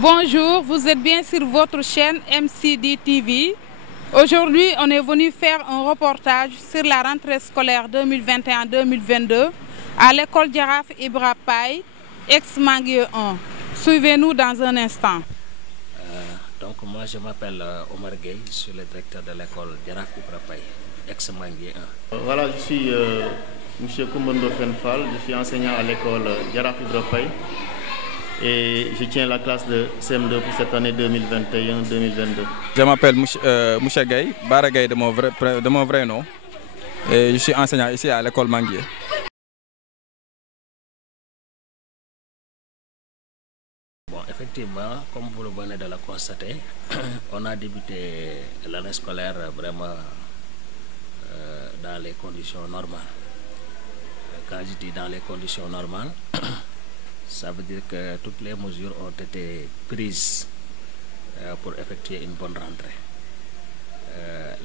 Bonjour, vous êtes bien sur votre chaîne MCD TV. Aujourd'hui, on est venu faire un reportage sur la rentrée scolaire 2021-2022 à l'école Jaraaf Ibra Paye, ex-Manguier 1. Suivez-nous dans un instant. Donc moi je m'appelle Omar Gueye, je suis le directeur de l'école Jaraaf Ibra Paye, ex-Manguier 1. Voilà, je suis M. Koumbando Fenfal, je suis enseignant à l'école Jaraaf Ibra Paye et je tiens la classe de CM2 pour cette année 2021-2022. Je m'appelle Moussa Gueye, Bara Gueye de mon vrai nom, et je suis enseignant ici à l'école Manguier. Bon, effectivement, comme vous le venez de le constater, on a débuté l'année scolaire vraiment dans les conditions normales. Quand je dis dans les conditions normales, ça veut dire que toutes les mesures ont été prises pour effectuer une bonne rentrée.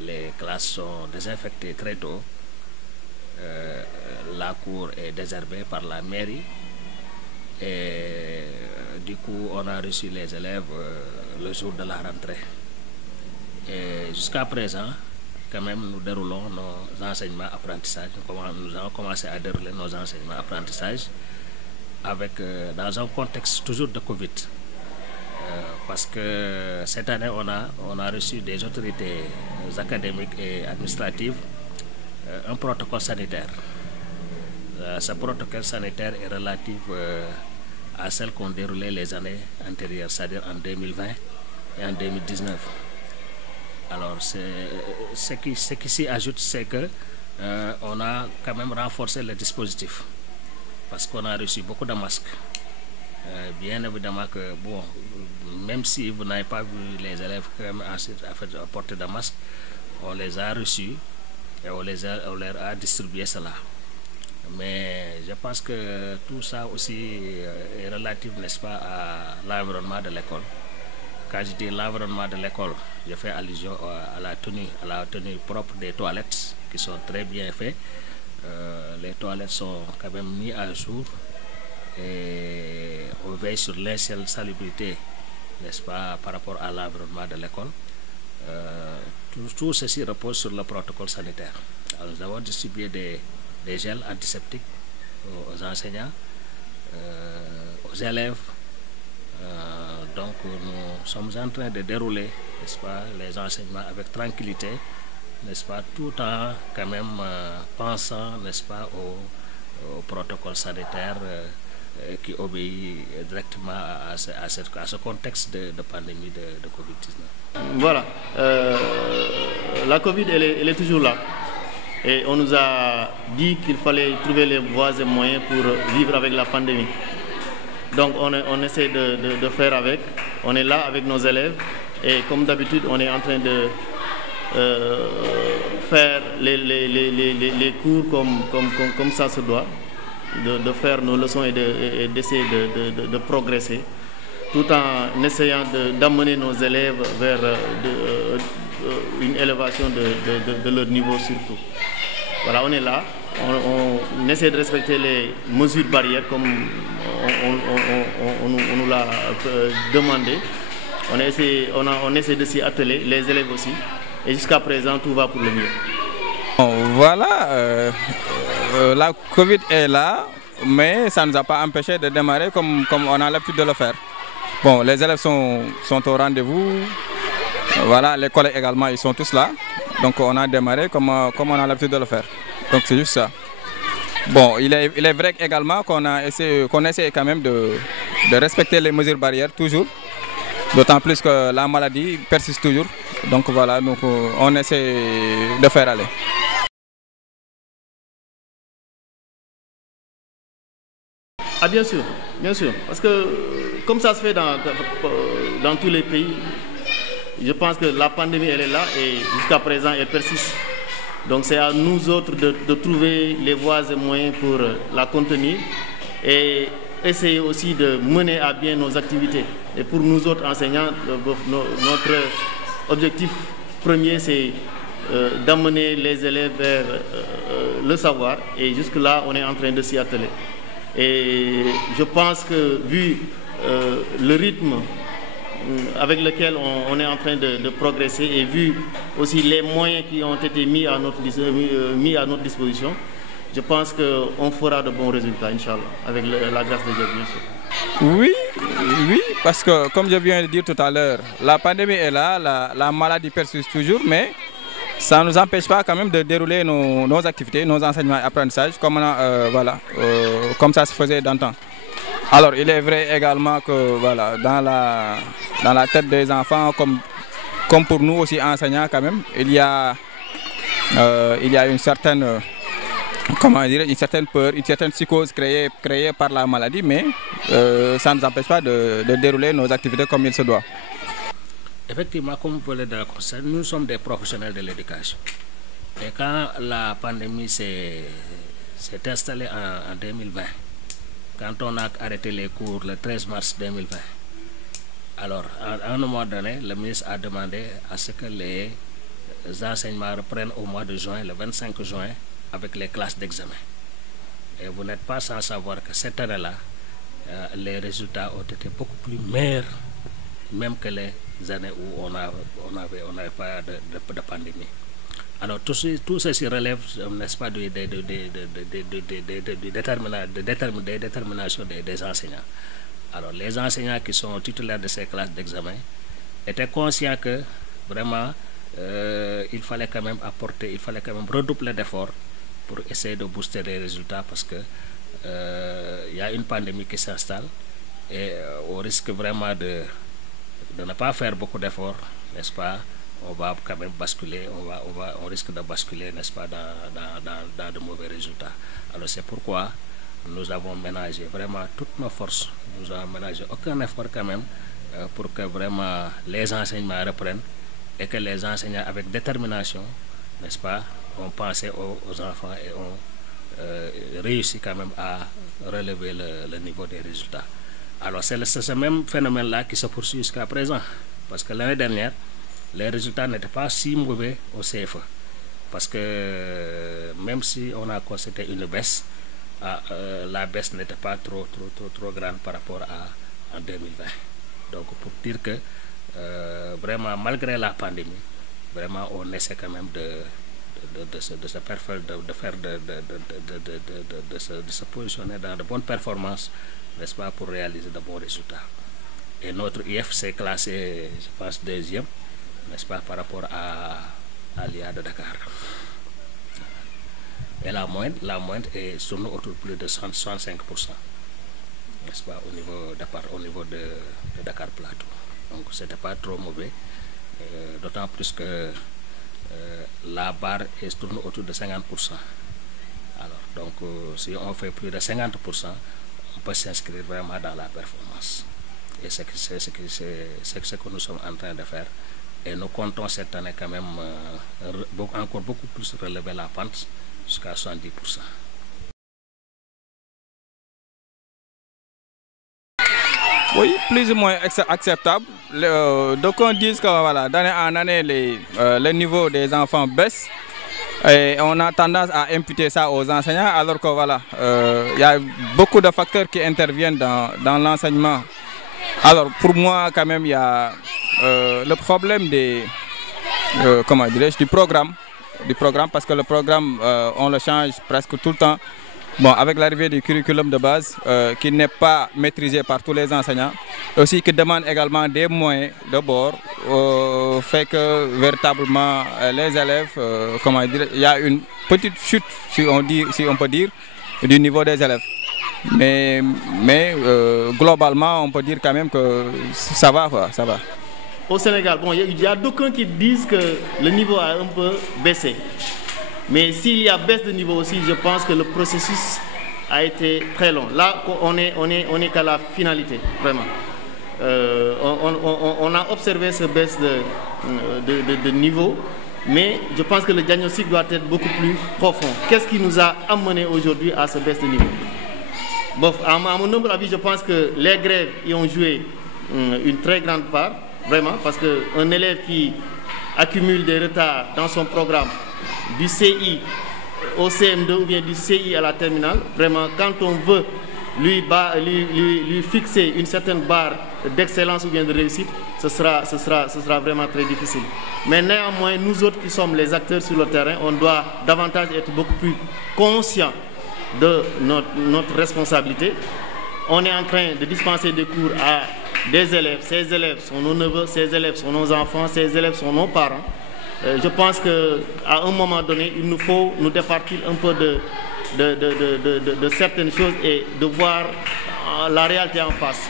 Les classes sont désinfectées très tôt. La cour est désherbée par la mairie. Et du coup, on a reçu les élèves le jour de la rentrée. Et jusqu'à présent, quand même, nous déroulons nos enseignements-apprentissages. Nous avons commencé à dérouler nos enseignements-apprentissages avec, dans un contexte toujours de Covid. Parce que cette année, on a reçu des autorités académiques et administratives un protocole sanitaire. Ce protocole sanitaire est relatif à celle qu'ont déroulé les années antérieures, c'est-à-dire en 2020 et en 2019. Alors, ce qui s'y ajoute, c'est que on a quand même renforcé le dispositif parce qu'on a reçu beaucoup de masques. Bien évidemment que, bon, même si vous n'avez pas vu les élèves quand même porter de masques, on les a reçus et on leur a distribué cela. Mais je pense que tout ça aussi est relatif, n'est-ce pas, à l'environnement de l'école. Quand je dis l'environnement de l'école, je fais allusion à la tenue propre des toilettes qui sont très bien faites. Les toilettes sont quand même mises à jour et on veille sur l'insalubrité, n'est-ce pas, par rapport à l'environnement de l'école. Tout ceci repose sur le protocole sanitaire. Alors, nous avons distribué des gels antiseptiques aux enseignants, aux élèves. Donc nous sommes en train de dérouler, n'est-ce pas, les enseignements avec tranquillité, n'est-ce pas, tout en quand même pensant, n'est-ce pas, au protocole sanitaire qui obéit directement à ce contexte de pandémie de Covid-19. Voilà, la Covid elle est toujours là. Et on nous a dit qu'il fallait trouver les voies et moyens pour vivre avec la pandémie. Donc on essaie de faire avec. On est là avec nos élèves. Et comme d'habitude, on est en train de faire les cours comme ça se doit. De faire nos leçons et d'essayer de progresser. Tout en essayant d'amener nos élèves vers une élévation de leur niveau surtout. Voilà, on est là, on essaie de respecter les mesures barrières comme on nous l'a demandé. On essaie de s'y atteler, les élèves aussi, et jusqu'à présent tout va pour le mieux. Bon, voilà, la Covid est là, mais ça ne nous a pas empêché de démarrer comme on a l'habitude de le faire. Bon, les élèves sont au rendez-vous, voilà, les collègues également, ils sont tous là. Donc on a démarré comme on a l'habitude de le faire. Donc c'est juste ça. Bon, il est vrai également qu'on essaie quand même de respecter les mesures barrières toujours. D'autant plus que la maladie persiste toujours. Donc voilà, donc on essaie de faire aller. Ah bien sûr, parce que comme ça se fait dans tous les pays, je pense que la pandémie elle est là et jusqu'à présent elle persiste. Donc c'est à nous autres de trouver les voies et moyens pour la contenir et essayer aussi de mener à bien nos activités. Et pour nous autres enseignants, notre objectif premier c'est d'amener les élèves vers le savoir et jusque-là on est en train de s'y atteler. Et je pense que vu le rythme avec lequel on est en train de progresser, et vu aussi les moyens qui ont été mis à notre disposition, je pense qu'on fera de bons résultats, Inch'Allah, avec la grâce de Dieu, bien sûr. Oui, parce que comme je viens de dire tout à l'heure, la pandémie est là, la maladie persiste toujours, mais ça ne nous empêche pas quand même de dérouler nos activités, nos enseignements et apprentissages, comme ça se faisait d'antan. Alors il est vrai également que voilà, dans la tête des enfants, comme pour nous aussi enseignants quand même, il y a une certaine... une certaine peur, une certaine psychose créée par la maladie, mais ça ne nous empêche pas de dérouler nos activités comme il se doit. Effectivement, comme vous l'avez constaté, nous sommes des professionnels de l'éducation. Et quand la pandémie s'est installée en 2020, quand on a arrêté les cours le 13 mars 2020, alors à un moment donné, le ministre a demandé à ce que les enseignements reprennent au mois de juin, le 25 juin, avec les classes d'examen. Et vous n'êtes pas sans savoir que cette année-là, les résultats ont été beaucoup plus meilleurs, même que les années où on n'avait pas de pandémie. Alors tout ceci relève, n'est-ce pas, des déterminations des enseignants. Alors les enseignants qui sont titulaires de ces classes d'examen étaient conscients que vraiment il fallait quand même redoubler d'efforts pour essayer de booster les résultats, parce que y a une pandémie qui s'installe, et au risque vraiment de ne pas faire beaucoup d'efforts, n'est-ce pas, on va quand même basculer, on risque de basculer, n'est-ce pas, dans de mauvais résultats. Alors c'est pourquoi nous avons ménagé vraiment toutes nos forces, nous avons ménagé aucun effort quand même pour que vraiment les enseignements reprennent, et que les enseignants avec détermination, n'est-ce pas, ont pensé aux enfants et ont réussi quand même à relever le niveau des résultats. Alors c'est ce même phénomène-là qui se poursuit jusqu'à présent, parce que l'année dernière, les résultats n'étaient pas si mauvais au CFE, parce que même si on a constaté une baisse, la baisse n'était pas trop grande par rapport à 2020. Donc pour dire que vraiment, malgré la pandémie, vraiment on essaie quand même de se positionner dans de bonnes performances, n'est-ce pas, pour réaliser de bons résultats. Et notre IF s'est classé, je pense, deuxième, n'est-ce pas, par rapport à l'IA de Dakar. Et la moyenne est tourne autour de plus de 65%, n'est-ce pas, au niveau de Dakar Plateau. Donc c'était pas trop mauvais, d'autant plus que la barre tourne autour de 50%. Alors donc si on fait plus de 50%, on peut s'inscrire vraiment dans la performance. Et c'est ce que nous sommes en train de faire. Et nous comptons cette année quand même encore beaucoup plus relever la pente jusqu'à 70%. Oui, plus ou moins acceptable. Donc on dit que voilà, d'année en année, le niveau des enfants baisse. Et on a tendance à imputer ça aux enseignants, alors que voilà, y a beaucoup de facteurs qui interviennent dans l'enseignement. Alors pour moi, quand même, il y a le problème du programme, parce que le programme, on le change presque tout le temps. Bon, avec l'arrivée du curriculum de base, qui n'est pas maîtrisé par tous les enseignants, aussi qui demande également des moyens de bord, fait que véritablement les élèves, il y a une petite chute, si on peut dire, du niveau des élèves. Mais globalement, on peut dire quand même que ça va, quoi, ça va. Au Sénégal, bon, il y a d'aucuns qui disent que le niveau a un peu baissé. Mais s'il y a baisse de niveau aussi, je pense que le processus a été très long. Là, on est qu'à la finalité, vraiment. On a observé cette baisse de niveau, mais je pense que le diagnostic doit être beaucoup plus profond. Qu'est-ce qui nous a amené aujourd'hui à cette baisse de niveau? Bon, à mon humble avis, je pense que les grèves y ont joué une très grande part, vraiment, parce qu'un élève qui accumule des retards dans son programme, du CI au CM2 ou bien du CI à la terminale, vraiment, quand on veut lui fixer une certaine barre d'excellence ou bien de réussite, ce sera vraiment très difficile. Mais néanmoins, nous autres qui sommes les acteurs sur le terrain, on doit davantage être beaucoup plus conscients de notre responsabilité. On est en train de dispenser des cours à des élèves. Ces élèves sont nos neveux, ces élèves sont nos enfants, ces élèves sont nos parents. Je pense qu'à un moment donné, il nous faut nous départir un peu de certaines choses et de voir la réalité en face.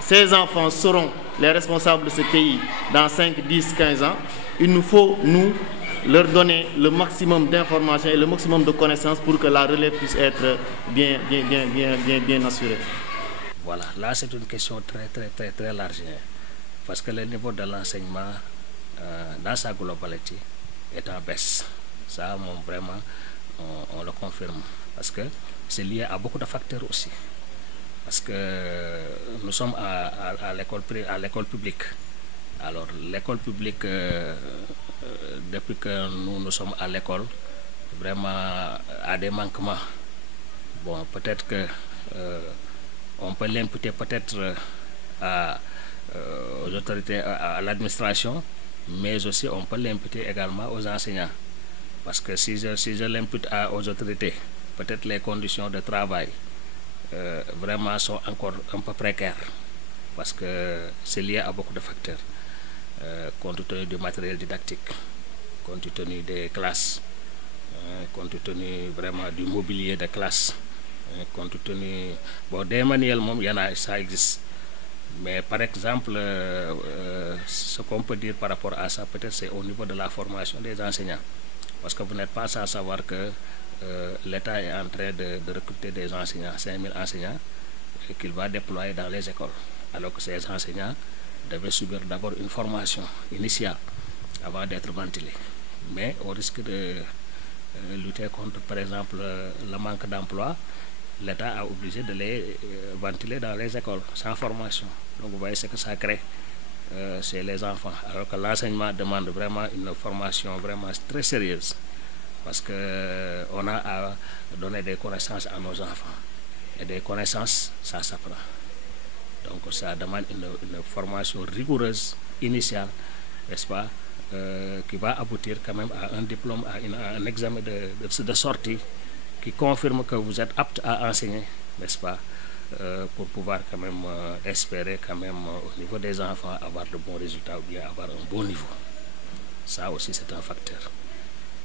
Ces enfants seront les responsables de ce pays dans 5, 10, 15 ans. Il nous faut, nous, leur donner le maximum d'informations et le maximum de connaissances pour que la relève puisse être bien assurée. Voilà, là c'est une question très large, parce que le niveau de l'enseignement dans sa globalité est en baisse. Ça, vraiment, on le confirme, parce que c'est lié à beaucoup de facteurs aussi. Parce que nous sommes à l'école publique. Alors l'école publique, depuis que nous sommes à l'école, vraiment a des manquements. Bon, peut-être que on peut l'imputer peut-être aux autorités, à l'administration, mais aussi on peut l'imputer également aux enseignants. Parce que si je l'impute aux autorités, peut-être les conditions de travail vraiment sont encore un peu précaires, parce que c'est lié à beaucoup de facteurs, compte tenu du matériel didactique, compte tenu des classes, compte tenu vraiment du mobilier de classe, compte tenu des manuels, ça existe. Mais par exemple, ce qu'on peut dire par rapport à ça, peut-être c'est au niveau de la formation des enseignants. Parce que vous n'êtes pas sans savoir que l'État est en train de recruter des enseignants, 5000 enseignants, et qu'il va déployer dans les écoles. Alors que ces enseignants devaient subir d'abord une formation initiale avant d'être ventilés. Mais au risque de lutter contre, par exemple, le manque d'emploi, l'État a obligé de les ventiler dans les écoles sans formation. Donc vous voyez ce que ça crée chez les enfants. Alors que l'enseignement demande vraiment une formation vraiment très sérieuse. Parce qu'on a à donner des connaissances à nos enfants. Et des connaissances, ça s'apprend. Donc ça demande une formation rigoureuse, initiale, n'est-ce pas, qui va aboutir quand même à un diplôme, à un examen de sortie qui confirme que vous êtes apte à enseigner, n'est-ce pas, pour pouvoir quand même espérer quand même au niveau des enfants avoir de bons résultats ou bien avoir un bon niveau. Ça aussi c'est un facteur.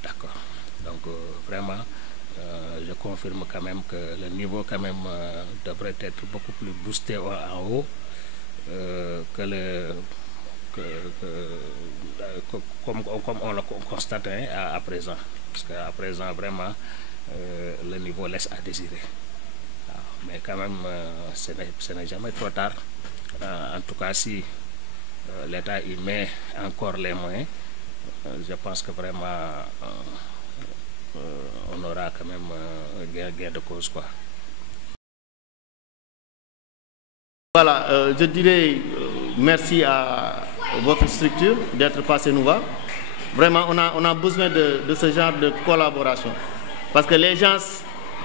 D'accord. Donc vraiment, je confirme quand même que le niveau quand même devrait être beaucoup plus boosté en haut comme on le constate à présent. Parce qu'à présent vraiment le niveau laisse à désirer. Mais quand même ce n'est jamais trop tard. En tout cas si l'État y met encore les moyens, je pense que vraiment on aura quand même gain de cause, quoi. Voilà, je dirais merci à votre structure d'être passé nous voir. Vraiment, on a besoin de ce genre de collaboration. Parce que les gens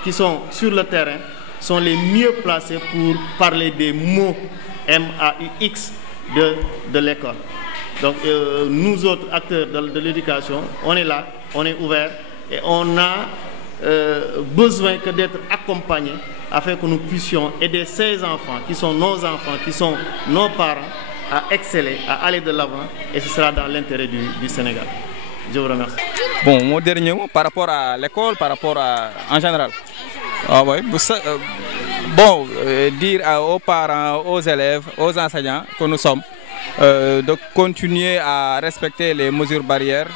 qui sont sur le terrain sont les mieux placés pour parler des mots MAUX de l'école. Donc nous autres acteurs de l'éducation, on est là, on est ouvert et on a besoin que d'être accompagnés afin que nous puissions aider ces enfants qui sont nos parents à exceller, à aller de l'avant, et ce sera dans l'intérêt du Sénégal. Je vous remercie. Bon, mon dernier mot par rapport à l'école, par rapport à en général. Dire aux parents, aux élèves, aux enseignants que nous sommes, de continuer à respecter les mesures barrières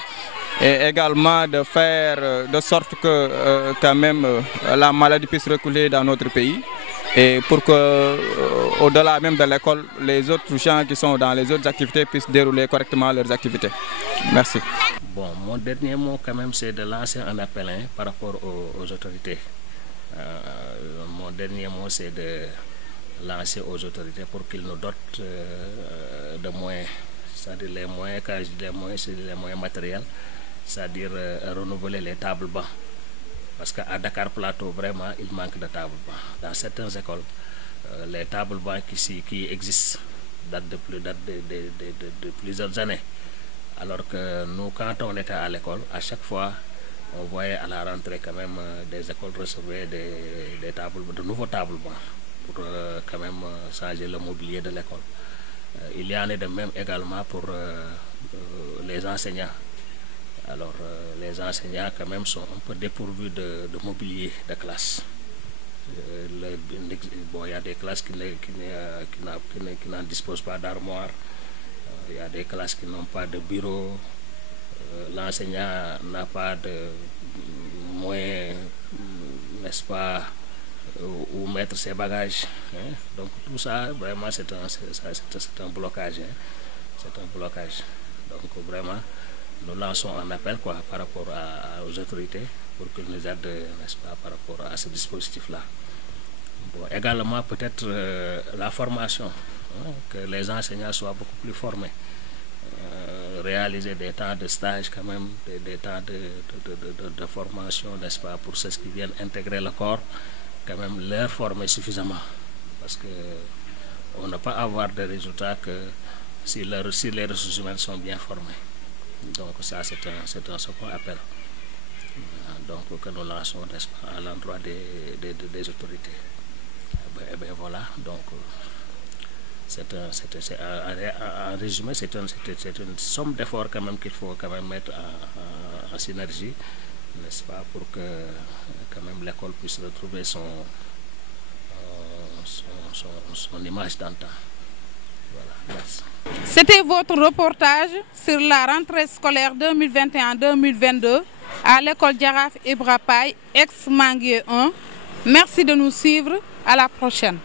et également de faire de sorte que quand même la maladie puisse reculer dans notre pays, et pour que au-delà même de l'école, les autres gens qui sont dans les autres activités puissent dérouler correctement leurs activités. Merci. Bon, mon dernier mot quand même c'est de lancer un appel par rapport aux autorités. Mon dernier mot c'est de lancer aux autorités pour qu'ils nous dotent de moyens. C'est-à-dire les moyens, quand je dis les moyens, c'est les moyens matériels, c'est-à-dire renouveler les tables bancs. Parce qu'à Dakar Plateau, vraiment, il manque de tables bancs. Dans certaines écoles, les tables bancs qui existent date de plusieurs années. Alors que nous, quand on était à l'école, à chaque fois, on voyait à la rentrée quand même des écoles recevaient de nouveaux tablements pour quand même changer le mobilier de l'école. Il y en a de même également pour les enseignants. Alors les enseignants quand même sont un peu dépourvus de mobilier de classe. Bon, il y a des classes qui n'en disposent pas d'armoire, il y a des classes qui n'ont pas de bureau, l'enseignant n'a pas de moyens, n'est-ce pas, où mettre ses bagages. Hein. Donc tout ça, vraiment, c'est un blocage. Hein. C'est un blocage. Donc vraiment, nous lançons un appel quoi, par rapport aux autorités pour qu'ils nous aident, n'est-ce pas, par rapport à ce dispositif-là. Bon, également, peut-être la formation, hein, que les enseignants soient beaucoup plus formés. Réaliser des temps de stage quand même, des temps de formation, n'est-ce pas, pour ceux qui viennent intégrer le corps, quand même leur former suffisamment. Parce que on ne peut pas avoir de résultats que si les ressources humaines sont bien formées. Donc ça, c'est un second appel. Donc que nous lançons, n'est-ce pas, à l'endroit des autorités. Et bien voilà, donc en résumé, c'est une somme d'efforts quand même qu'il faut quand même mettre en synergie, n'est-ce pas, pour que quand même l'école puisse retrouver son image d'antan. Voilà, merci. C'était votre reportage sur la rentrée scolaire 2021-2022 à l'école Jaraaf Ibra Paye, ex-Manguier 1. Merci de nous suivre. À la prochaine.